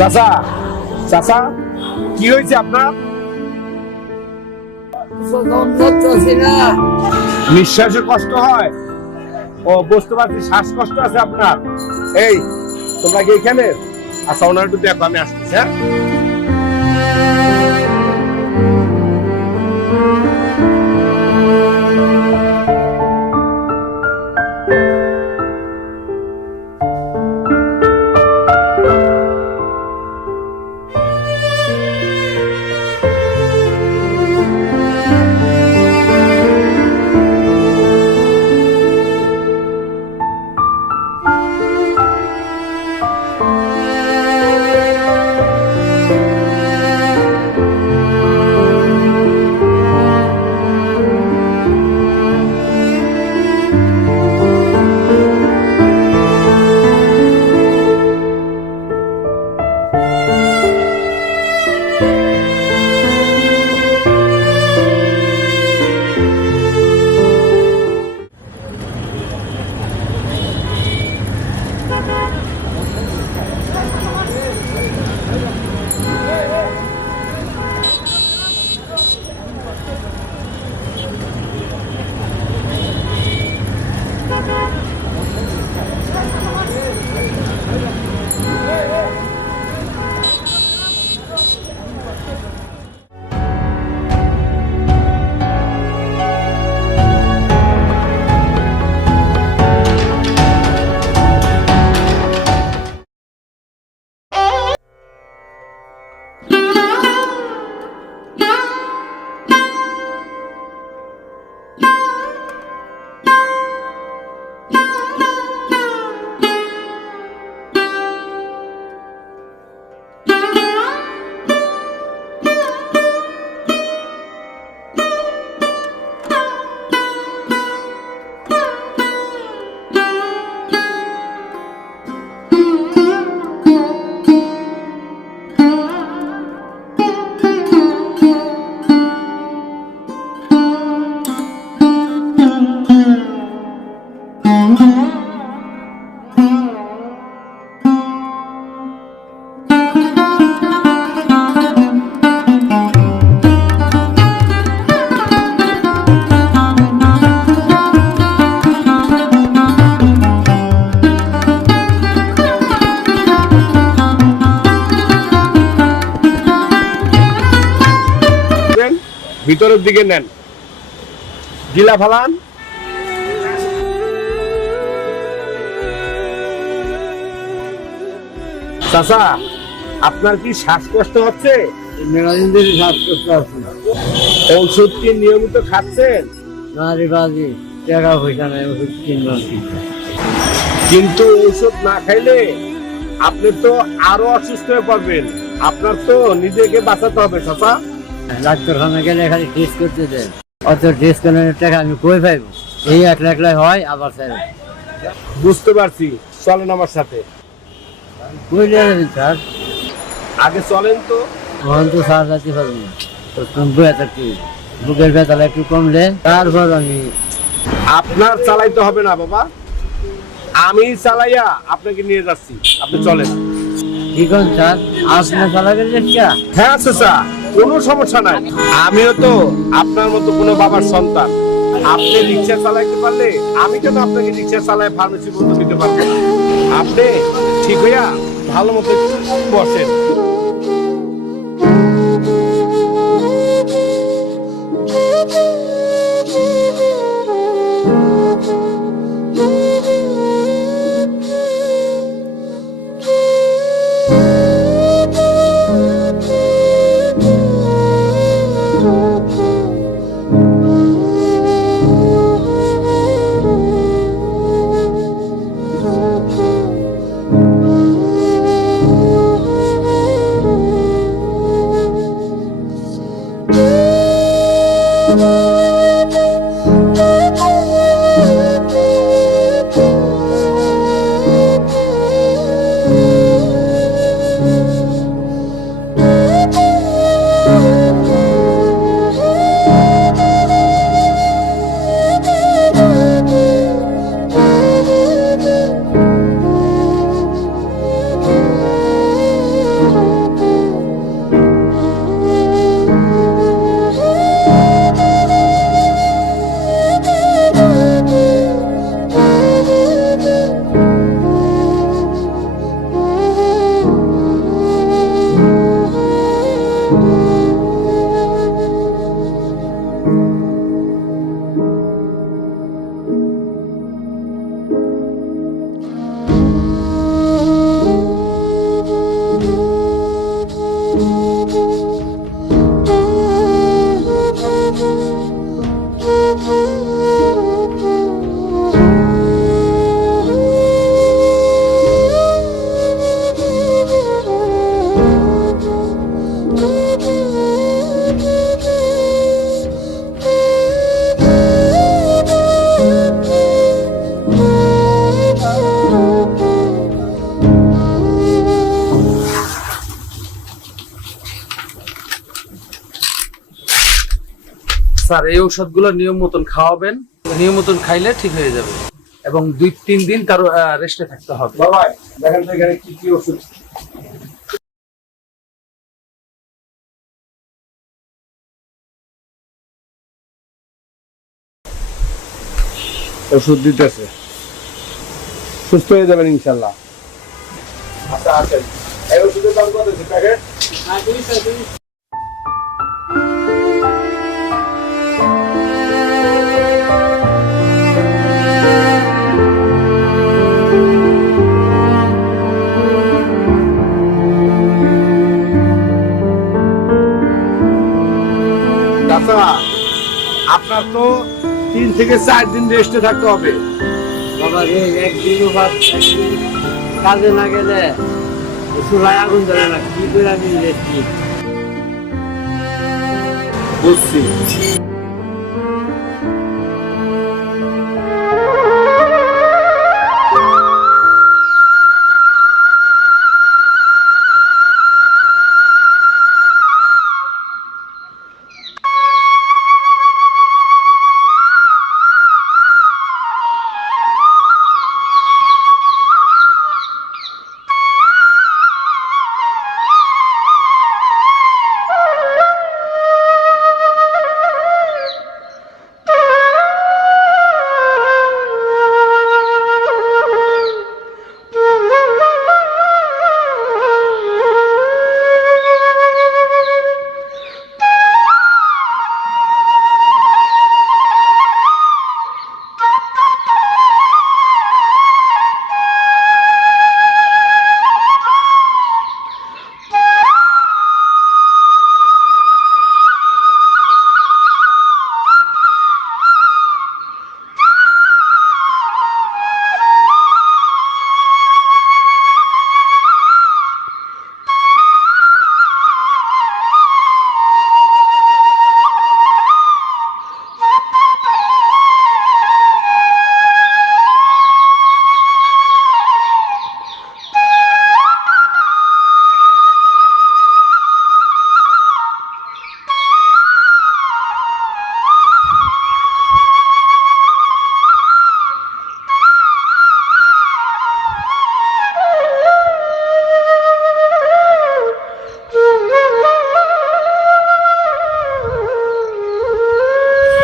চাচা, চাচা, কি হয়েছে আপনার? নিঃশ্বাসে কষ্ট হয়? ও, বুঝতে পারছি, শ্বাসকষ্ট আছে আপনার। এই, তোমরা কি এখানে? আচ্ছা, ওনার একটু দেখো, আমি আসতেছি। হ্যাঁ, ভিতরের দিকে নেন, গিলা ফালান। চাচা, আপনার কি শ্বাসকষ্ট হচ্ছে? শ্বাসকষ্ট আছে। ঔষধ কি নিয়মিত খাচ্ছেন? না রে বাজি, টাকা পয়সা নাই ওষুধ কিনবো। কিন্তু ঔষধ না খাইলে আপনি তো আরো অসুস্থ হয়ে পড়বেন। আপনার তো নিজেকে বাঁচাতে হবে চাচা। ডাক্তারখানা গেলে খালি টেস্ট করতে দেয়, অত টেস্ট করানোর টাকা আমি কই পাইবো? এই একলা একলাই হয় আবার স্যার। বুঝতে পারছি, চলেন আমার সাথে। কই যাবেন স্যার? আগে চলেন তো। তখন তো স্যার যাতে পারবো না, তো তুমি ব্যথা কি বুকের ব্যথাটা একটু কমলে তারপর আমি। আপনার চালাইতে হবে না বাবা, আমি চালাইয়া আপনাকে নিয়ে যাচ্ছি, আপনি চলেন। কি করেন স্যার? আপনার চালাবেন রিক্সা? হ্যাঁ চাচা, কোনো সমস্যা নাই। আমিও তো আপনার মতো কোনো বাবার সন্তান। আপনি রিক্সা চালাইতে পারলে আমি কেন আপনাকে রিক্সা চালায় ফার্মেসি পর্যন্ত দিতে পারবো না? আপনি ঠিক হইয়া ভালো মতো বসেন। স্যার এই ঔষধগুলো নিয়ম মতন খাওয়াবেন, নিয়ম মতন খাইলে ঠিক হয়ে যাবে এবং 2-3 দিন তার রেস্টে থাকতে হবে। বাবা দেখেন তো এখানে কি কি ওষুধ। ওষুধ দিতেছে, সুস্থ হয়ে যাবেন ইনশাল্লাহ। আচ্ছা আছেন, এই ওষুধের দাম কত আছে প্যাকেট? চাচা, আপনার তো 3 থেকে 4 দিন রেস্টে থাকতে হবে। বাবা রে, একদিনও কাজে না গেলে চুলায় আগুন ধরে না, কি করে আমি রেস্ট নিই? বুঝছি।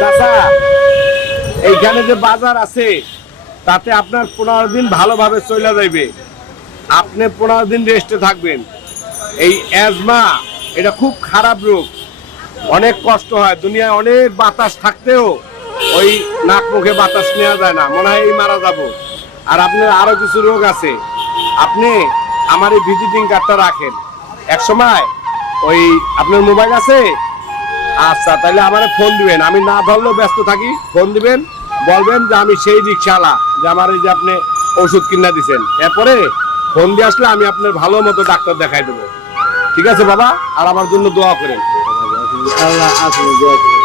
চাচা, এইখানে যে বাজার আছে তাতে আপনার 15 দিন ভালোভাবে চলে যাইবে। আপনি 15 দিন রেস্টে থাকবেন। এই অ্যাজমা এটা খুব খারাপ রোগ, অনেক কষ্ট হয়। দুনিয়ায় অনেক বাতাস থাকতেও ওই নাক মুখে বাতাস নেওয়া যায় না, মনে হয় এই মারা যাব। আর আপনার আরো কিছু রোগ আছে, আপনি আমার এই ভিজিটিং কার্ডটা রাখেন। এক সময় ওই আপনার মোবাইল আছে? আচ্ছা, তাহলে আমারে ফোন দিবেন, আমি না ধরলেও ব্যস্ত থাকি, ফোন দিবেন, বলবেন যে আমি সেই রিক্সাওয়ালা যে আমার এই যে আপনি ওষুধ কিনা দিচ্ছেন। এরপরে ফোন দিয়ে আসলে আমি আপনার ভালো মতো ডাক্তার দেখাই দেবো। ঠিক আছে বাবা, আর আমার জন্য দোয়া করেন। আল্লাহ আপনি দোয়া করুন।